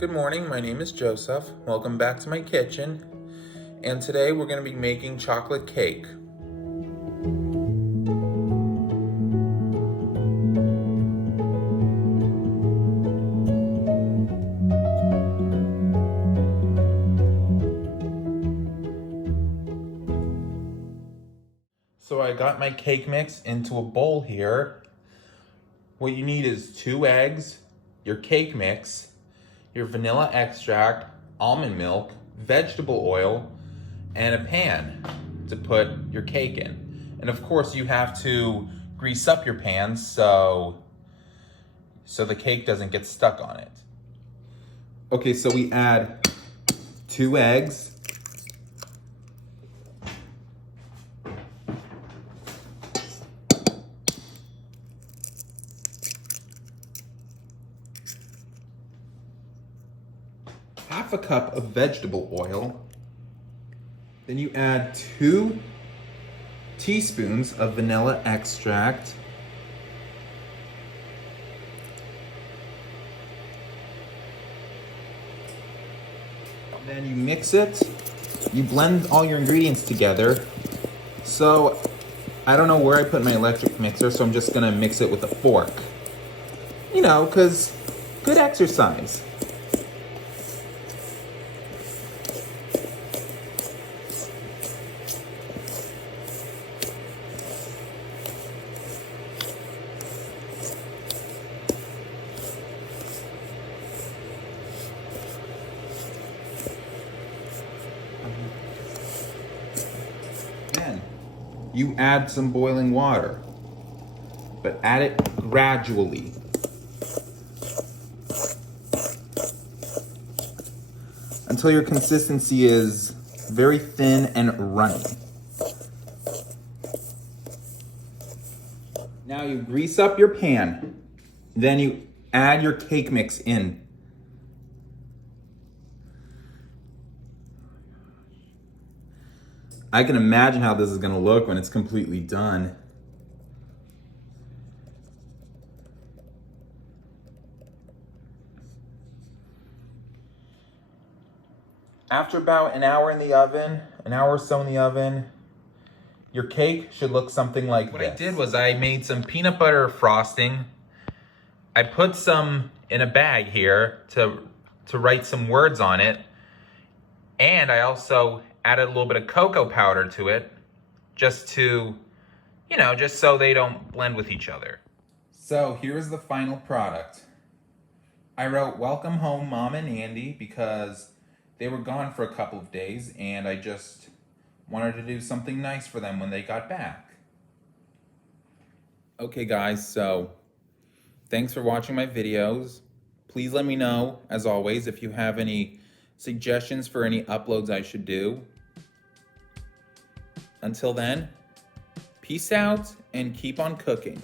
Good morning, my name is Joseph. Welcome back to my kitchen. And today we're going to be making chocolate cake. So I got my cake mix into a bowl here. What you need is 2 eggs, your cake mix, your vanilla extract, almond milk, vegetable oil, and a pan to put your cake in. And of course you have to grease up your pan so the cake doesn't get stuck on it. Okay, so we add 2 eggs, half a cup of vegetable oil, then you add 2 teaspoons of vanilla extract, then you mix it, you blend all your ingredients together. So I don't know where I put my electric mixer, so I'm just gonna mix it with a fork. You know, 'cause good exercise. Then you add some boiling water, but add it gradually. Until your consistency is very thin and runny. Now you grease up your pan, then you add your cake mix in. I can imagine how this is gonna look when it's completely done. After about an hour in the oven, an hour or so in the oven, your cake should look something like this. What I did was I made some peanut butter frosting. I put some in a bag here to write some words on it. And I also added a little bit of cocoa powder to it, just to, just so they don't blend with each other. So here's the final product. I wrote "Welcome home, Mom and Andy," because they were gone for a couple of days and I just wanted to do something nice for them when they got back. Okay guys, so thanks for watching my videos. Please let me know, as always, if you have any suggestions for any uploads I should do. Until then, peace out and keep on cooking.